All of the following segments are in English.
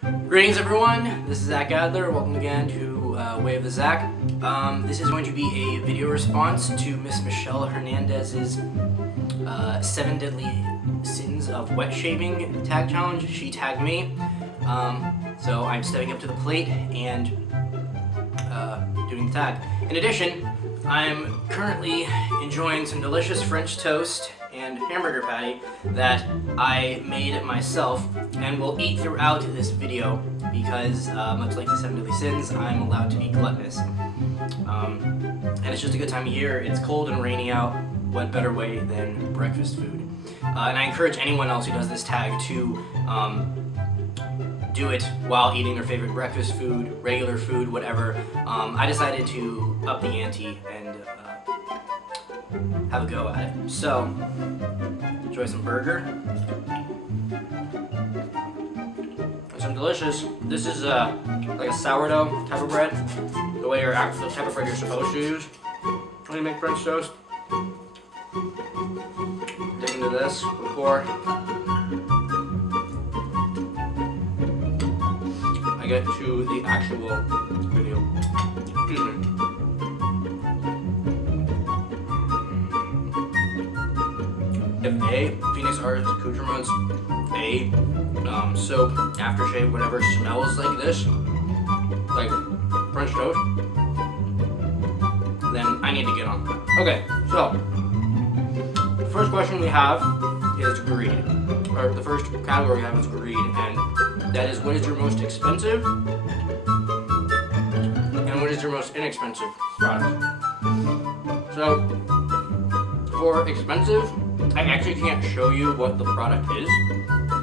Greetings everyone, this is Zach Adler. Welcome again to WayofTheZach. This is going to be a video response to Miss Michelle Hernandez's 7 Deadly Sins of Wet Shaving tag challenge. She tagged me, so I'm stepping up to the plate and doing the tag. In addition, I'm currently enjoying some delicious French toast and hamburger patty that I made myself and will eat throughout this video because much like the 7 Deadly Sins, I'm allowed to be gluttonous. And it's just a good time of year. It's cold and rainy out. What better way than breakfast food? And I encourage anyone else who does this tag to do it while eating their favorite breakfast food, regular food, whatever. I decided to up the ante and have a go at it. So, enjoy some burger. Some delicious. This is like a sourdough type of bread, the type of bread you're supposed to use when you make French toast. Dig into this before I get to the actual video. Excuse me. If A, Phoenix Arts accoutrements, A, soap, aftershave, whatever smells like this, like French toast, then I need to get on that. Okay, so the first question we have is greed. Or the first category we have is greed, and that is, what is your most expensive and what is your most inexpensive product? So for expensive, I actually can't show you what the product is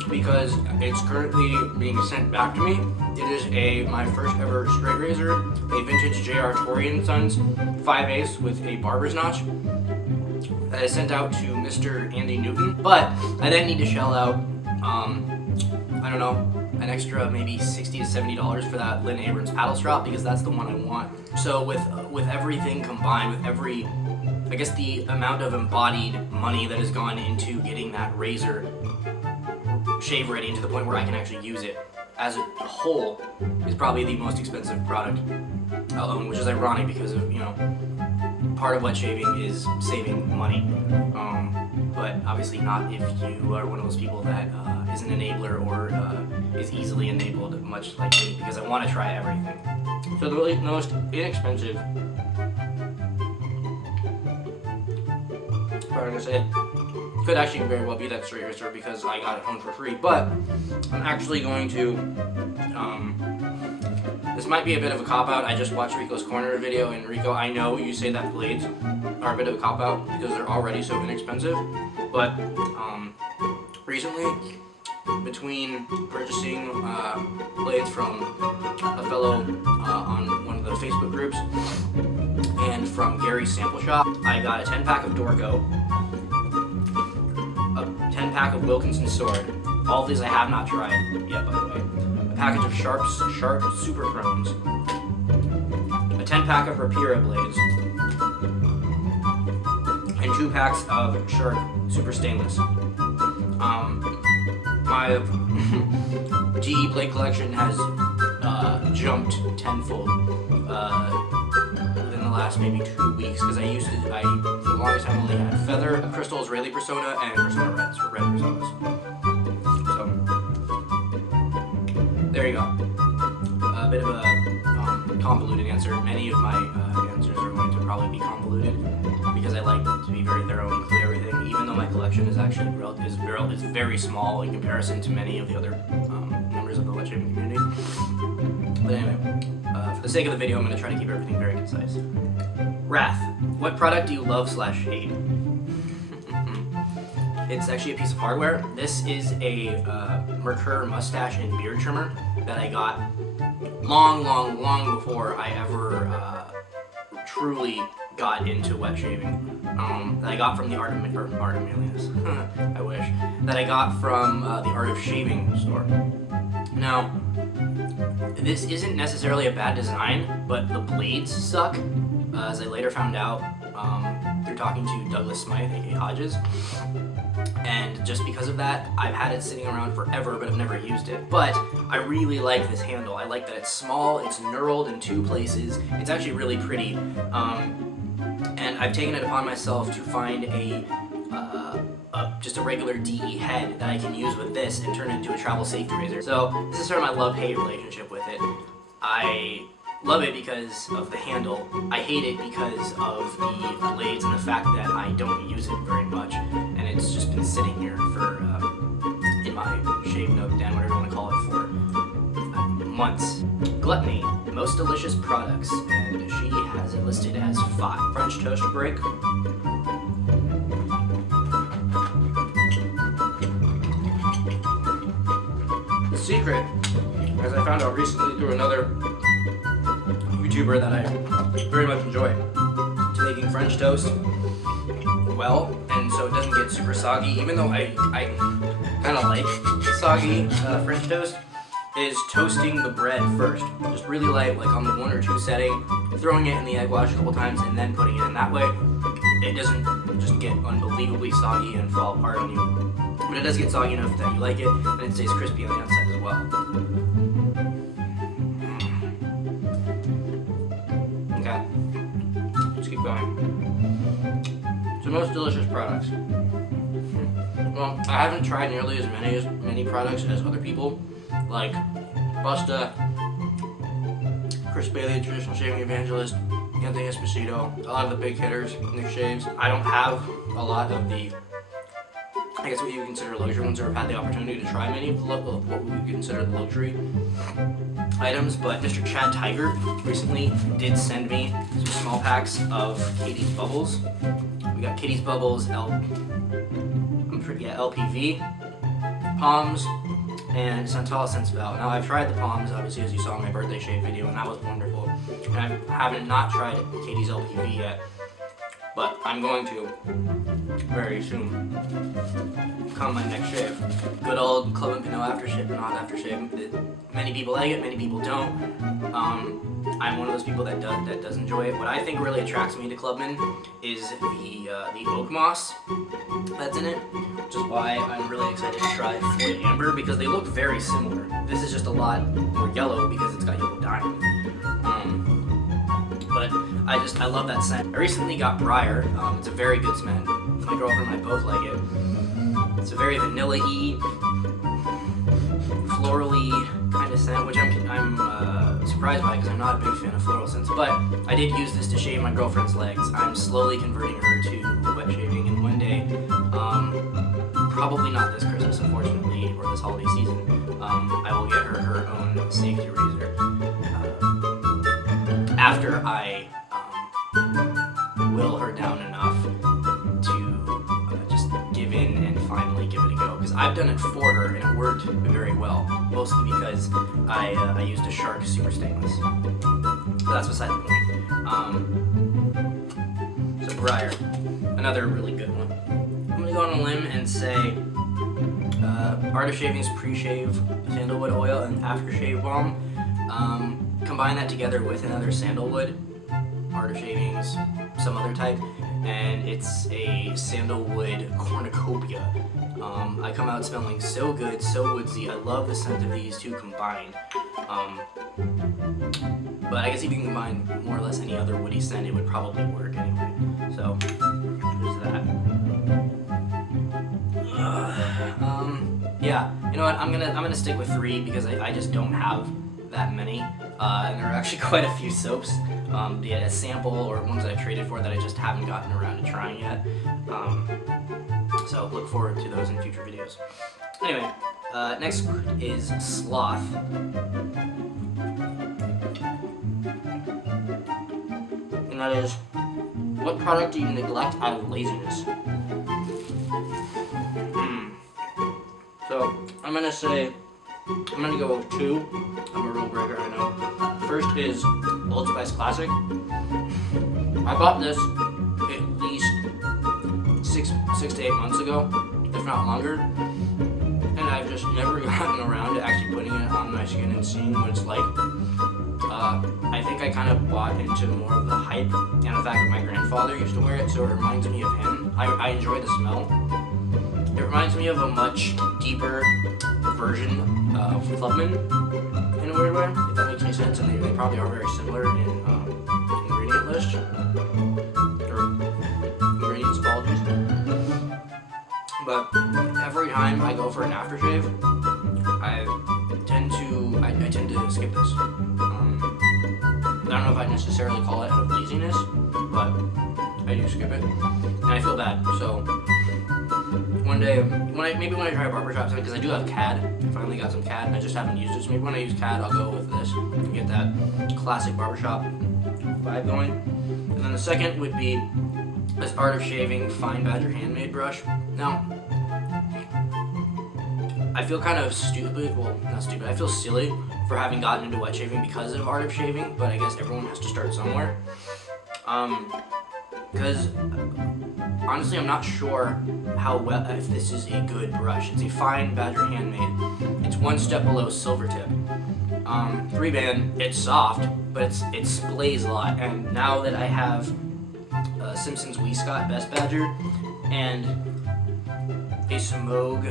because it's currently being sent back to me. It is my first ever straight razor, a vintage J.R. Torrey & Sons 5/8 with a barber's notch that I sent out to Mr. Andy Newton. But I then need to shell out, I don't know, an extra maybe $60 to $70 for that Lynn Abrams paddle strap because that's the one I want. So with everything combined, with every, I guess the amount of embodied money that has gone into getting that razor shave ready to the point where I can actually use it as a whole is probably the most expensive product I'll own, which is ironic because of, you know, part of wet shaving is saving money. But obviously not if you are one of those people that is an enabler or is easily enabled, much like me, because I want to try everything. So the most inexpensive product I say could actually very well be that straight razor because I got it home for free, but I'm actually going to, this might be a bit of a cop-out. I just watched Rico's Corner video, and Rico, I know you say that blades are a bit of a cop-out because they're already so inexpensive, but recently, between purchasing blades from a fellow on one of the Facebook groups and from Gary's Sample Shop, I got a 10-pack of Dorco, a 10-pack of Wilkinson Sword. All of these I have not tried yet, by the way. A package of Sharp Super Chromes, a 10-pack of Rapira blades, and 2 packs of Shark Super Stainless. My GE blade collection has jumped tenfold within the last maybe 2 weeks because for the longest time only had Feather, Crystal Israeli Persona, and Persona Reds for red personas. So there you go. A bit of a convoluted answer. Many of my answers are going to probably be convoluted because I like to be very thorough and include everything, even though my collection is actually is very small in comparison to many of the other members of the wet shaving community. But anyway, for the sake of the video, I'm going to try to keep everything very concise. Wrath. What product do you love/hate? It's actually a piece of hardware. This is a Merkur mustache and beard trimmer that I got long before I ever truly got into wet shaving. That I got from the Art of Manliness. I wish. That I got from the Art of Shaving store. Now, this isn't necessarily a bad design, but the blades suck, as I later found out through talking to Douglas Smythe, aka Hodges. And just because of that, I've had it sitting around forever, but I've never used it. But I really like this handle. I like that it's small, it's knurled in 2 places. It's actually really pretty. And I've taken it upon myself to find just a regular DE head that I can use with this and turn it into a travel safety razor. So this is sort of my love-hate relationship with it. I love it because of the handle. I hate it because of the blades and the fact that I don't use it very much, and it's just been sitting here for in my shave nook den, whatever you want to call it, for months. Gluttony, most delicious products, and she has it listed as 5. French toast break. The secret, as I found out recently through another YouTuber that I very much enjoy, to making French toast well, and so it doesn't get super soggy, even though I kind of like soggy French toast, is toasting the bread first. Just really light, like on the 1 or 2 setting, throwing it in the egg wash a couple times, and then putting it in that way. It doesn't just get unbelievably soggy and fall apart on you. But it does get soggy enough that you like it, and it stays crispy on the outside as well. Okay, let's keep going. So most delicious products. Well, I haven't tried nearly as many products as other people, like Busta, Chris Bailey, Traditional Shaving Evangelist, Anthony Esposito, a lot of the big hitters, Nick Shaves. I don't have a lot of the, I guess what you would consider luxury ones, or have had the opportunity to try many of what we would consider the luxury items, but Mr. Chad TYGART recently did send me some small packs of Katie's Bubbles. We got Katie's Bubbles, LPV, Palms, and Santal Sensival. Now I've tried the Palms, obviously, as you saw in my birthday shave video, and that was wonderful. And I haven't not tried Katie's LPV yet, but I'm going to very soon. Come my next shave. Good old Club and Pinot aftershave, or not aftershave. Many people like it, many people don't. I'm one of those people that does enjoy it. What I think really attracts me to Clubman is the oak moss that's in it, which is why I'm really excited to try Floyd Amber, because they look very similar. This is just a lot more yellow because it's got yellow dye. But I love that scent. I recently got Briar. It's a very good scent. My girlfriend and I both like it. It's a very vanilla-y, florally kind of scent, which I'm surprised by because I'm not a big fan of floral scents. But I did use this to shave my girlfriend's legs. I'm slowly converting her to wet shaving, and one day, probably not this Christmas, unfortunately, or this holiday season, I will get her own safety razor. After I will her down enough to just give in and finally give it a go. Because I've done it for her and it worked very well, mostly because I used a Shark Super Stainless. But that's beside the point. So Briar, another really good one. I'm going to go on a limb and say Art of Shaving's pre-shave sandalwood oil and aftershave balm. Combine that together with another sandalwood, Art of Shaving's some other type, and it's a sandalwood cornucopia. I come out smelling so good, so woodsy. I love the scent of these two combined. But I guess if you can combine more or less any other woody scent, it would probably work anyway. So there's that. Yeah, you know what? I'm gonna stick with 3 because I just don't have that many, and there are actually quite a few soaps, be it a sample or ones that I've traded for that I just haven't gotten around to trying yet. So look forward to those in future videos. Anyway, next is Sloth. And that is, what product do you neglect out of laziness? So I'm gonna go with 2. I'm a rule breaker, I know. First is Old Spice Classic. I bought this at least six to 8 months ago, if not longer, and I've just never gotten around to actually putting it on my skin and seeing what it's like. I think I kind of bought into more of the hype and the fact that my grandfather used to wear it, so it reminds me of him. I enjoy the smell. It reminds me of a much deeper, version of Clubman in a weird way, if that makes any sense, and they probably are very similar in ingredient list, or ingredients, apologies. But every time I go for an aftershave, I tend to skip this. I don't know if I necessarily call it out of laziness, but I do skip it, and I feel bad. So one day, maybe when I try a barbershop, because I do have CAD, I finally got some CAD, and I just haven't used it. So maybe when I use CAD, I'll go with this and get that classic barbershop vibe going. And then the second would be this Art of Shaving Fine Badger handmade brush. Now, I feel kind of stupid, well, not stupid, I feel silly for having gotten into wet shaving because of Art of Shaving, but I guess everyone has to start somewhere. Because honestly, I'm not sure if this is a good brush. It's a Fine Badger handmade. It's one step below Silvertip. 3-band, it's soft, but it splays a lot, and now that I have Simpson's Wee Scott Best Badger and a Smogue,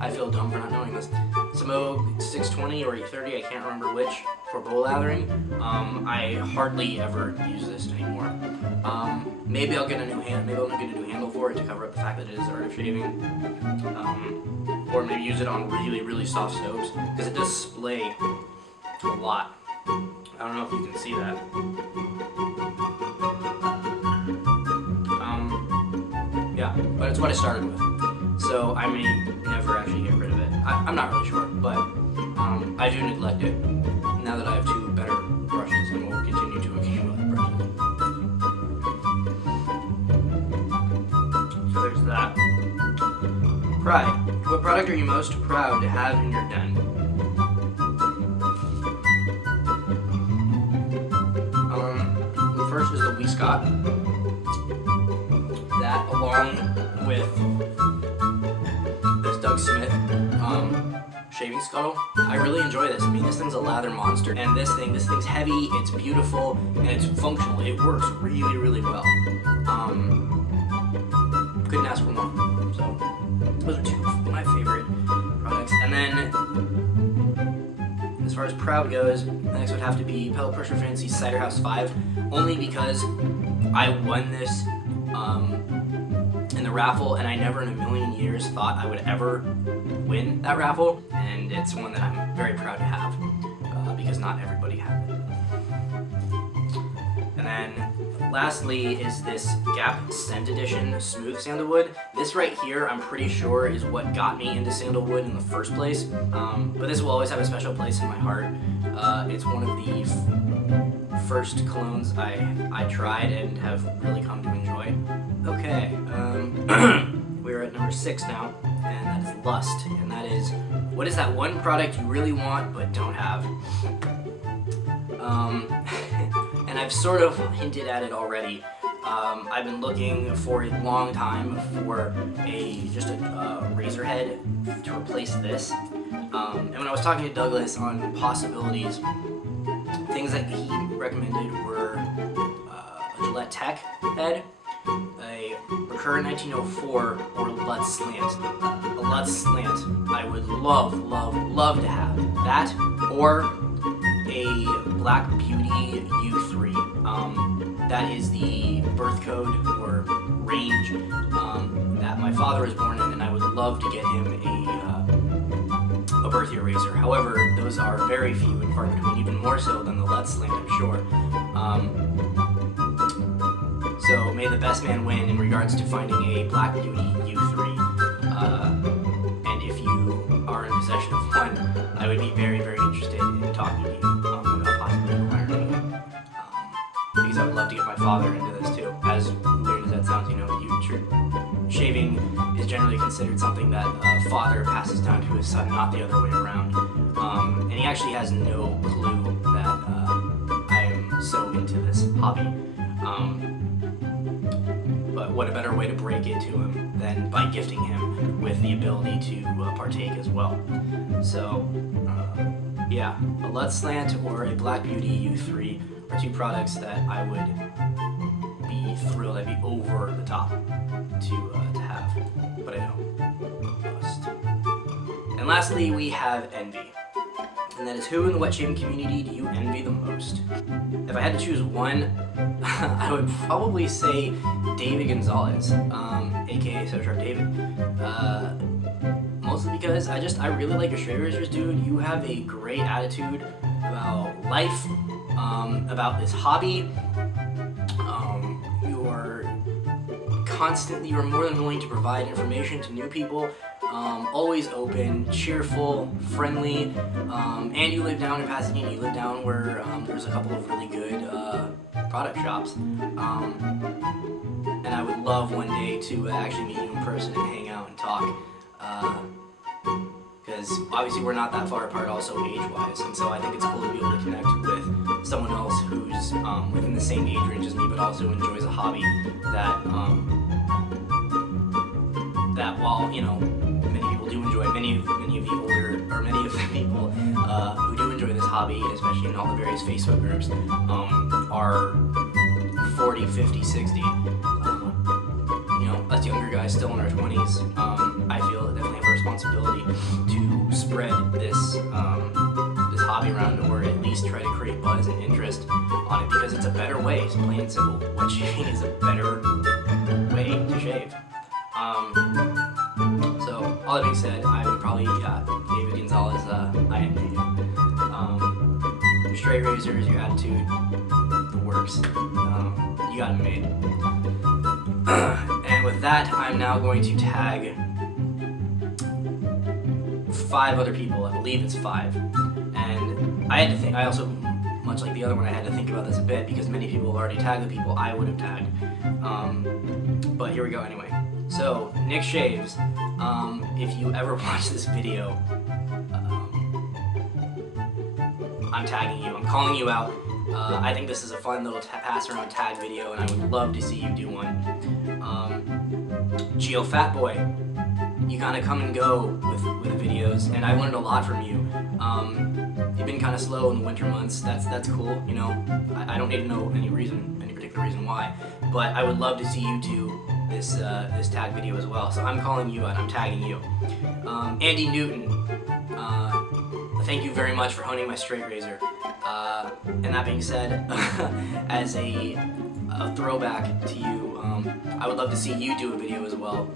I feel dumb for not knowing this, Smogue 620 or 830, I can't remember which, for bowl lathering, I hardly ever use this anymore. Maybe I'll get a new handle for it to cover up the fact that it is Art of Shaving, or maybe use it on really, really soft soaps, because it does splay a lot. I don't know if you can see that. Yeah, but it's what I started with. So I may never actually get rid of it. I'm not really sure, but I do neglect it now that I have 2 better brushes, and will continue to accumulate brushes. So there's that. Pride. What product are you most proud to have in your den? The first is the Wee Scott. That, along with Doug Smith shaving scuttle. I really enjoy this. I mean, this thing's a lather monster, and this thing's heavy, it's beautiful, and it's functional. It works really, really well. Couldn't ask for more. So those are 2 of my favorite products. And then, as far as proud goes, next would have to be Pellet Pressure Fancy Cider House 5, only because I won this in the raffle, and I never in a million years thought I would ever win that raffle, and it's one that I'm very proud to have, because not everybody has it. And then lastly is this Gap Scent Edition Smooth Sandalwood. This right here, I'm pretty sure, is what got me into sandalwood in the first place, but this will always have a special place in my heart. It's one of the first colognes I tried and have really come to enjoy. Okay, we're at number 6 now, and that is lust. And that is, what is that one product you really want but don't have? And I've sort of hinted at it already. I've been looking for a long time for just a razor head to replace this. And when I was talking to Douglas on possibilities, things that he recommended were a Gillette Tech head, a Recurrent 1904, or Lutz Slant. A Lutz Slant, I would love to have that, or a Black Beauty U3. That is the birth code or range that my father was born in, and I would love to get him a birth year razor. However, those are very few and far between, even more so than the Lutz Slant, I'm sure. So may the best man win in regards to finding a Black Beauty U3. And if you are in possession of one, I would be very, very interested in talking to you about possibly acquiring it. Because I would love to get my father into this too. As weird as that sounds, shaving is generally considered something that a father passes down to his son, not the other way around. And he actually has no clue that I am so into this hobby. But what a better way to break it to him than by gifting him with the ability to partake as well. So, yeah, a Lutz Slant or a Black Beauty U3 are 2 products that I would be thrilled, I'd be over the top to have, but I don't. Bust. And lastly, we have envy. And that is, who in the wet shaving community do you envy the most? If I had to choose one, I would probably say David Gonzalez, aka SoSharpDavid. Mostly because I really like your straight razors, dude. You have a great attitude about life, about this hobby. You're more than willing to provide information to new people. Always open, cheerful, friendly, and you live down in Pasadena. You live down where there's a couple of really good product shops, and I would love one day to actually meet you in person and hang out and talk, because obviously we're not that far apart also age-wise, and so I think it's cool to be able to connect with someone else who's within the same age range as me, but also enjoys a hobby that while, you know, many people do enjoy, many of the people who do enjoy this hobby, especially in all the various Facebook groups, are 40, 50, 60. You know, us younger guys still in our 20s, I feel definitely have a responsibility to spread this hobby around, or at least try to create buzz and interest on it, because it's a better way, it's plain and simple. Wet shaving is a better way to shave. So, all that being said, I would probably, David Gonzalez, I envy you. Your straight razors, your attitude, the works, you got it made. And with that, I'm now going to tag 5 other people. I believe it's 5. And I had to think, I also, much like the other one, I had to think about this a bit, because many people have already tagged the people I would have tagged. But here we go anyway. So, Nick Shaves, if you ever watch this video, I'm tagging you, I'm calling you out. I think this is a fun little pass around tag video, and I would love to see you do one. GEOFATBOY, you kind of come and go with the videos, and I've learned a lot from you. You've been kind of slow in the winter months. That's cool, you know. I don't need to know any particular reason why, but I would love to see you do this tag video as well. So I'm calling you out, I'm tagging you. Andy Newton, thank you very much for honing my straight razor. And that being said, as a throwback to you, I would love to see you do a video as well,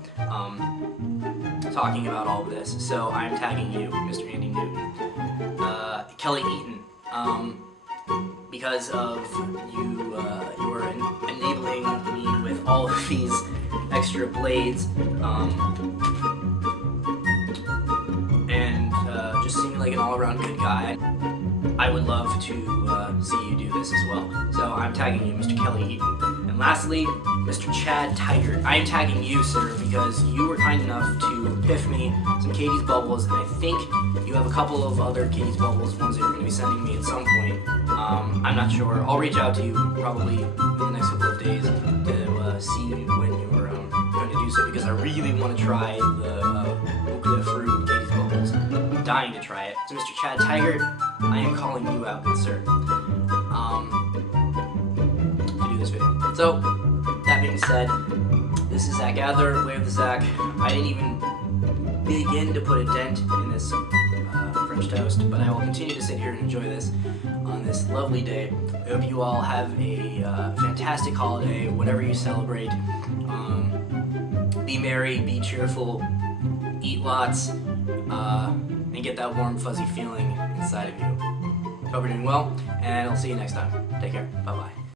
talking about all of this. So I'm tagging you, Mr. Andy Newton. Kelly EATON, because of you, you are enabling me with all of these extra blades, and just seeming like an all-around good guy. I would love to see you do this as well. So I'm tagging you, Mr. Kelly EATON. And lastly, Mr. Chad TYGART. I am tagging you, sir, because you were kind enough to piff me some Katie's Bubbles, and I think you have a couple of other Katie's Bubbles, ones that you're going to be sending me at some point. I'm not sure. I'll reach out to you probably in the next couple of days to see when you're going to do so, because I really want to try the Buca de Fruit Katie's Bubbles. I'm dying to try it. So Mr. Chad TYGART, I am calling you out, good sir, to do this video. So, that being said, this is Zach Adler, WayofTheZach. I didn't even begin to put a dent in this French toast, but I will continue to sit here and enjoy this on this lovely day. I hope you all have a fantastic holiday, whatever you celebrate. Be merry, be cheerful, eat lots, and get that warm, fuzzy feeling inside of you. Hope you're doing well, and I'll see you next time. Take care. Bye-bye.